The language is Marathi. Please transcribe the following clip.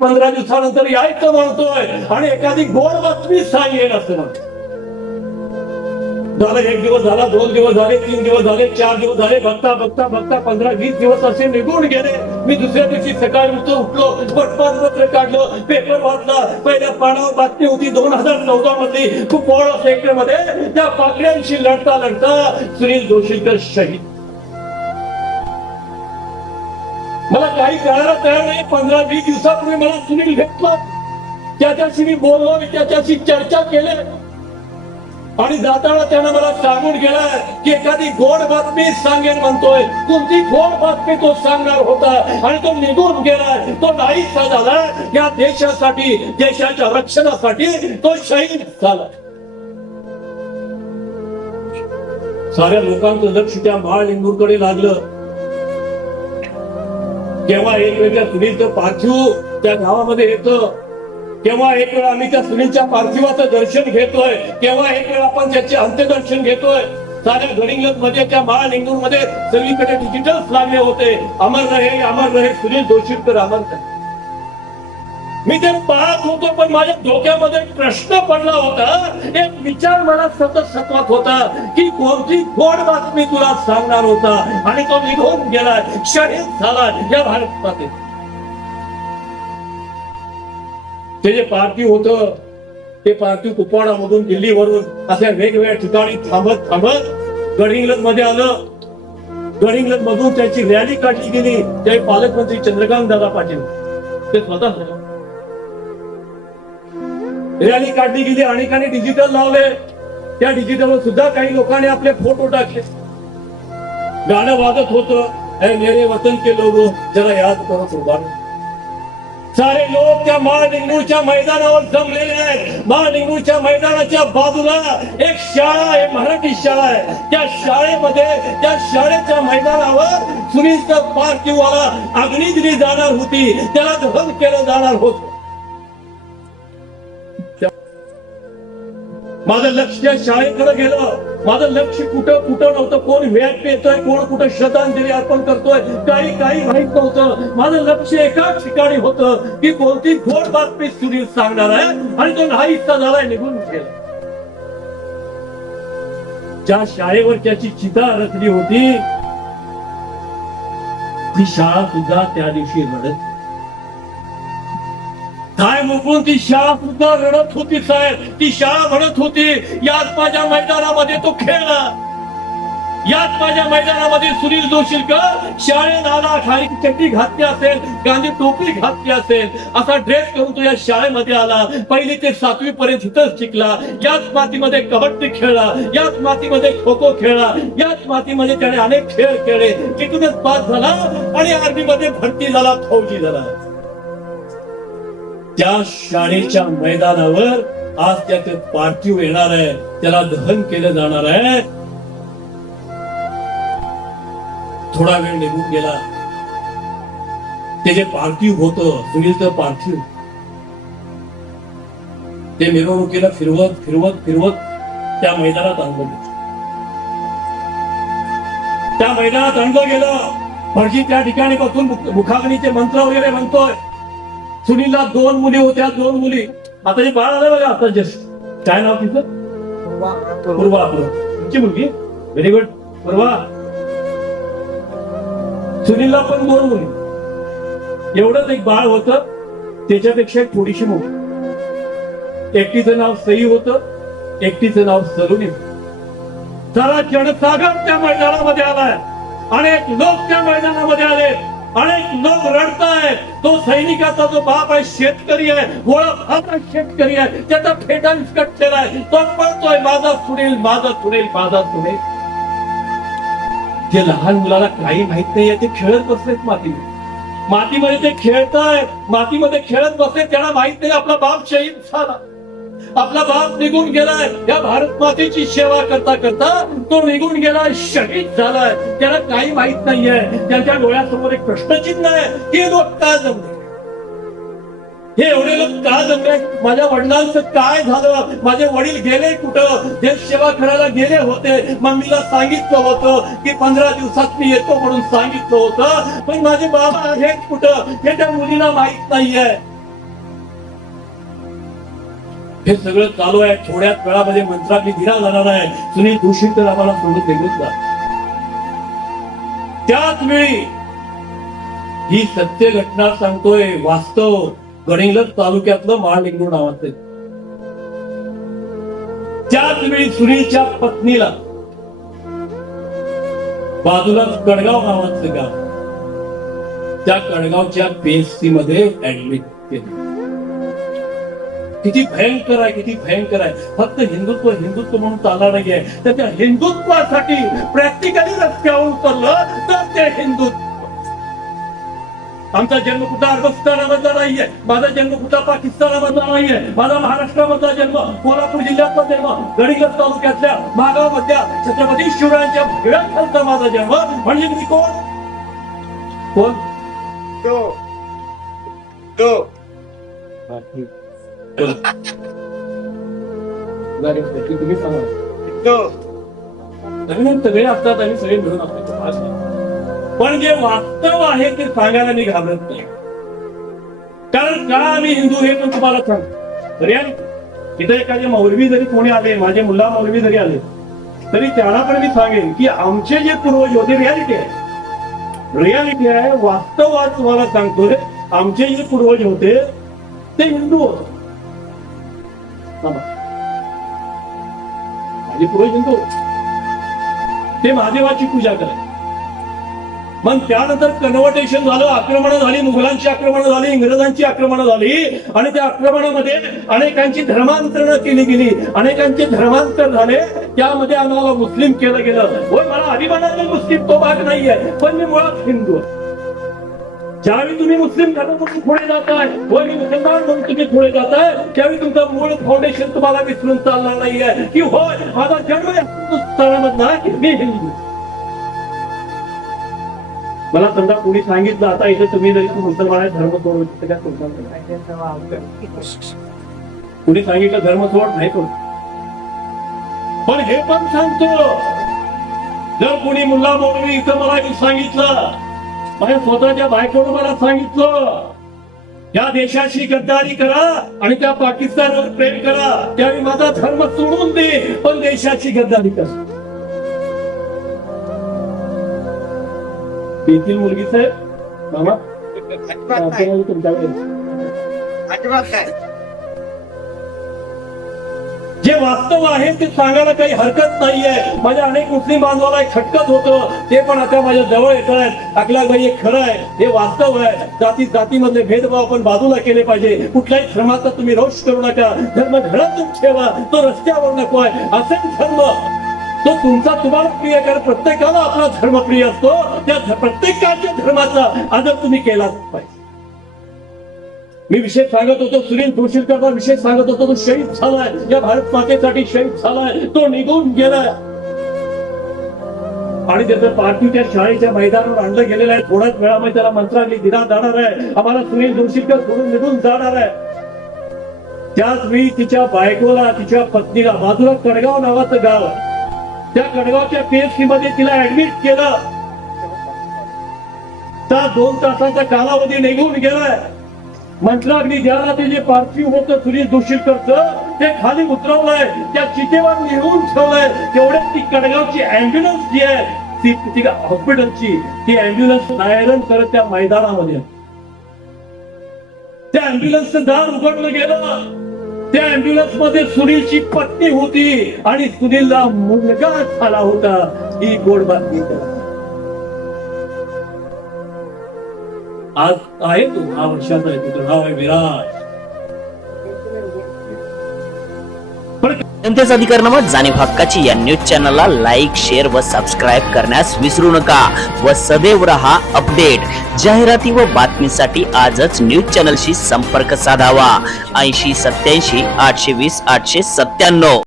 15 दिवसानंतर यायचं म्हणतोय आणि एखादी गोड बातमी सांगेल असं म्हणतो. झालं 1 दिवस झाला, 2 दिवस झाले, 3 दिवस झाले, 4 दिवस झाले, बघता बघता बघता 15-20 दिवस असे निघून गेले. मी दुसऱ्या दिवशी सकाळी उठलो, वर्तमानपत्र काढलं, पेपर वाचला. पहिल्या पानावर बातमी होती 2014 मध्ये कुपवाडा सेक्टर मध्ये त्या पाकड्यांशी लढता लढता सुनील जोशीकर शहीद. मला काही कळायला तयार नाही. 15-20 दिवसापूर्वी मला सुनील भेटला, त्याच्याशी मी बोललो, त्याच्याशी चर्चा केली आणि जाताना त्यानं मला सांगून गेला की एखादी गोड बातमी सांगेन म्हणतोय. कोणती गोड बातमी तो सांगणार होता आणि तो निघून गेला. तो नाहीसा झाला. या देशासाठी, देशाच्या रक्षणासाठी तो शहीद झाला. साऱ्या लोकांचं लक्ष त्या महालिंगूरकडे लागलं. केव्हा एक वेळ त्या सुनीलचं पार्थिव त्या गावामध्ये येतं, केव्हा एक वेळ आम्ही त्या सुनीलच्या पार्थिवाचं दर्शन घेतोय, केव्हा एक वेळ आपण त्याचे अंत्यदर्शन घेतोय. साऱ्या गडिंग्लज मध्ये त्या महालिंगूर मध्ये सगळीकडे डिजिटल लागले होते, अमर रहे सुनील जोशीकर अमर रहे. मी ते पाहत होतो, पण माझ्या डोक्यामध्ये एक प्रश्न पडला होता, एक विचार मला सतत सतवत होता की कोणती गोड बातमी तुला सांगणार होता आणि तो निघून गेला, शहीद झाला या भारत माते. ते जे पार्थिव होतं, ते पार्थिव कुपवाडा मधून दिल्लीवरून अशा वेगवेगळ्या ठिकाणी थांबत थांबत गडिंग्लज मध्ये आलं. गडिंग्लज मधून त्याची रॅली काढली गेली. त्यावेळी पालकमंत्री चंद्रकांत दादा पाटील ते स्वतः रॅली काढली गेली. अनेकांनी डिजिटल लावले. त्या डिजिटलवर सुद्धा काही लोकांनी आपले फोटो टाकले. गाणं वाजत होतं, ऐ मेरे वतन के लोगो जरा याद करो कुर्बान. सारे लोक त्या महालिंगूरच्या मैदानावर जमलेले आहेत. महालिंगूरच्या मैदानाच्या बाजूला एक शाळा आहे, मराठी शाळा आहे. त्या शाळेमध्ये, त्या शाळेच्या मैदानावर सुनीलचं पार्थिवाला अग्नी दिली जाणार होती, त्याला दहन केलं जाणार होत. माझं लक्ष त्या शाळेकडे गेलं. माझं लक्ष कुठं कुठं नव्हतं. कोण व्याप येतोय, कोण कुठं श्रद्धांजली अर्पण करतोय, काही माहित नव्हतं. माझं लक्ष एकाच ठिकाणी होतं की कोणती गोड बातमी सुनील सांगणार आहे आणि तो नाहीसा झालाय, निघून गेला. ज्या शाळेवर त्याची चिता रचली होती, ती शाळा सुद्धा त्या दिवशी रडत, काय मोकळून ती शाळा सुद्धा रडत होती साहेब. ती शाळा म्हणत होती, याच माझ्या मैदानामध्ये तो खेळला, याच माझ्या मैदानामध्ये सुनील जोशीकर शाळेत आला, खाली चड्डी घातली असेल, गांधी टोपी घातली असेल, असा ड्रेस करून तो या शाळेमध्ये आला. 1ली ते 7वी पर्यंत इथंच शिकला. याच मातीमध्ये कबड्डी खेळला, याच मातीमध्ये खो खो खेळला, याच मातीमध्ये त्याने अनेक खेळ खेळले. तिथूनच पास झाला आणि आर्मी मध्ये भरती झाला, फौजी झाला. त्या शाळेच्या मैदानावर आज त्याचे पार्थिव येणार आहे, त्याला दहन केलं जाणार आहे. थोडा वेळ निघून गेला. ते जे पार्थिव होतं, सुनीलचं पार्थिव, ते मिरवणुकीला फिरवत फिरवत फिरवत त्या मैदानात आणलं गेलं. त्या मैदानात आणलं गेलं. भटजी त्या ठिकाणी बसून मुखाग्नीचे मंत्र वगैरे म्हणतोय. सुनीलला 2 मुली होत्या, 2 मुली. आता जे बाळ आलं बघा, आता जस्ट काय नाव तिचं? पूर्वा. तुमची मुलगी? व्हेरी गुड पूर्वा. सुनीलला पण 2 मुली. एवढंच एक बाळ होतं, त्याच्यापेक्षा थोडीशी मोठी. एकटीचं नाव सई होतं, एकटीचं नाव सलोनी. सारा जनसागर त्या मैदानामध्ये आलाय. अनेक लोक त्या मैदानामध्ये आले. अनेक लोक रडतायत. तो सैनिकाचा जो बाप आहे, शेतकरी आहे, गोळा शेतकरी आहे, त्याचा फेटा विस्कटलेला आहे. तो पळतोय, माझा सुनील, माझा सुनील, माझा सुनील. जे लहान मुलाला काही माहित नाहीये, ते खेळत बसलेत मातीमध्ये ते खेळताय, मातीमध्ये खेळत बसले. त्याला माहित नाही आपला बाप शहीद झाला, आपला बाप निघून गेलाय. या भारत मातेची सेवा करता करता तो निघून गेलाय, शहीद झालाय. त्याला काही माहित नाहीये. त्याच्या डोळ्यासमोर एक प्रश्नचिन्ह आहे, हे लोक का जमले, हे एवढे लोक का जमले, माझ्या वडिलांचं काय झालं, माझे वडील गेले कुठं, देश सेवा करायला गेले होते. मम्मीला सांगितलं होतं की 15 दिवसात मी येतो म्हणून सांगितलं होतं, पण माझे बाबा आहेत कुठं, हे त्या मुलीला माहित नाहीये. हे सगळं चालू आहे. थोड्याच वेळामध्ये मंत्राग्नी दिला जाणार आहे. सुनील जोशीकर आम्हाला सोडून निघून जा. त्याच वेळी ही सत्य घटना सांगतोय, वास्तव गडिंग्लज तालुक्यातलं महालिंगूर नावाचं. त्याच वेळी सुनीलच्या पत्नीला बाजूला कडगाव नावाचं गाव, त्या कडगावच्या PHC मध्ये ऍडमिट केलं. किती भयंकर आहे, किती भयंकर आहे. फक्त हिंदुत्व हिंदुत्व म्हणून चालणार नाहीये, तर त्या हिंदुत्वासाठी प्रॅक्टिकली रस्त्यावर उतरलं तर ते हिंदुत्व. आमचा जन्म कुठं अफगाणिस्तानामधला नाहीये, माझा जन्म कुठं पाकिस्तानामधला नाहीये, माझा महाराष्ट्रामधला जन्म, कोल्हापूर जिल्ह्यातला जन्म, गडिंग्लज तालुक्यातल्या मागाव मधल्या छत्रपती शिवरायांच्या भुवयाखालचा माझा जन्म. म्हणजे मी कोण कोण तुम्ही सांगा. सगळे असतात आणि सगळे मिळून असतात, पण जे वास्तव आहे ते सांगायला मी घाबरत नाही. कारण का आम्ही हिंदू हे पण तुम्हाला सांगतो. इथे एखादे मौलवी जरी कोणी आले, माझे मुल्ला मौलवी जरी आले, तरी त्यांना पण मी सांगेन की आमचे जे पूर्वज होते, रियालिटी आहे, रियालिटी आहे, वास्तव आज तुम्हाला सांगतोय. आमचे जे पूर्वज होते ते हिंदू होते. माझे पूर्वज हिंदू होते, ते महादेवाची पूजा करायचे. मग त्यानंतर कन्व्हर्टेशन झालं, आक्रमण झाली, मुघलांची आक्रमण झाली, इंग्रजांची आक्रमण झाली, आणि त्या आक्रमणामध्ये अनेकांची धर्मांतरण केली गेली, अनेकांचे धर्मांतर झाले. त्यामध्ये आम्हाला मुस्लिम केलं गेलं. होय, मला अभिमानाने मुस्लिम तो भाग नाहीये, पण मी मुळात हिंदू. ज्यावेळी तुम्ही मुस्लिम धर्म म्हणून पुढे जाताय, होय मी मुसलमान म्हणून तुम्ही पुढे जाताय, त्यावेळी तुमचं मूळ फाउंडेशन तुम्हाला विसरून चालणार नाहीये की होय माझा जन्म हिंदुस्थानामधला आहे, मी हिंदू. मला समजा कोणी सांगितलं आता इथे तुम्ही जरी मुसलमान धर्म सोडू, काय कोणी सांगितलं धर्म सोड नाही सोड. पण हे पण सांगतो, जर कोणी मुल्ला मौलवी इथं मला सांगितलं, माझ्या स्वतःच्या बायकोनं मला सांगितलं, या देशाशी गद्दारी करा आणि त्या पाकिस्तानवर प्रेम करा, त्यावेळी माझा धर्म सोडून दे, पण देशाची गद्दारी करा. येथील मुलगी साहेब मामा तुमच्याकडे जे वास्तव आहे ते सांगायला काही हरकत नाहीये. माझ्या अनेक मुस्लिम बांधवाला एक खटकत होतं, ते पण आता माझ्या जवळ येत आहेत. अकलाबाई हे खरं आहे, हे वास्तव आहे. जातीमधले भेदभाव आपण बाजूला केले पाहिजे. कुठल्याही धर्माचा तुम्ही रोष करू नका. धर्म घरातून ठेवा, तो रस्त्यावर नको आहे. असेल धर्म तो तुमचा तुम्हाला प्रिय, कारण प्रत्येकाला आपला धर्म प्रिय असतो. त्या प्रत्येकाच्या धर्माचा आदर तुम्ही केलाच पाहिजे. मी विषय सांगत होतो, सुनील जोशीकरचा विषय सांगत होतो. तो शहीद झालाय, या भारत मातेसाठी शहीद झालाय, तो निघून गेलाय आणि त्याचं पार्थिव त्या शाळेच्या मैदानावर आणलं गेलेलं आहे. थोड्याच वेळामध्ये त्याला मंत्राग्नी दिला जाणार आहे. आम्हाला सुनील जोशीकर सोडून निघून जाणार आहे. त्याच वेळी तिच्या बायकोला, तिच्या पत्नीला, बाजूला कडगाव नावाचं गाव आहे, त्या कडगावच्या PHC मध्ये तिला ऍडमिट केलं. त्या 2 तासाचा कालावधी निघून गेलाय. मंत्राग्नी द्यायला ते जे पार्थिव होतं सुनील जोशीकरचं, ते खाली उतरवलंय, त्या चितेवर लिहून ठेवलंय. तेवढ्यात ती कडगावची अँब्युलन्स जी आहे, ती हॉस्पिटलची, ती अँब्युलन्स नायरण करत त्या मैदानामध्ये, त्या अँब्युलन्सचं दार उघडलं गेलं. त्या अँब्युलन्स मध्ये सुनीलची पत्नी होती आणि सुनीलला मुलगा झाला होता. ही गोड बातमी आज आहे. तो 10 वर्षाचा आहे. तुझं नाव आहे विराज. जनतेचा अधिकारनामा जाणीव हक्काची या न्यूज चॅनलला लाईक, शेअर व सबस्क्राईब करण्यास विसरू नका व सदैव रहा अपडेट. जाहिराती व बातमीसाठी आजच न्यूज चॅनलशी संपर्क साधावा. 80 87 820 897.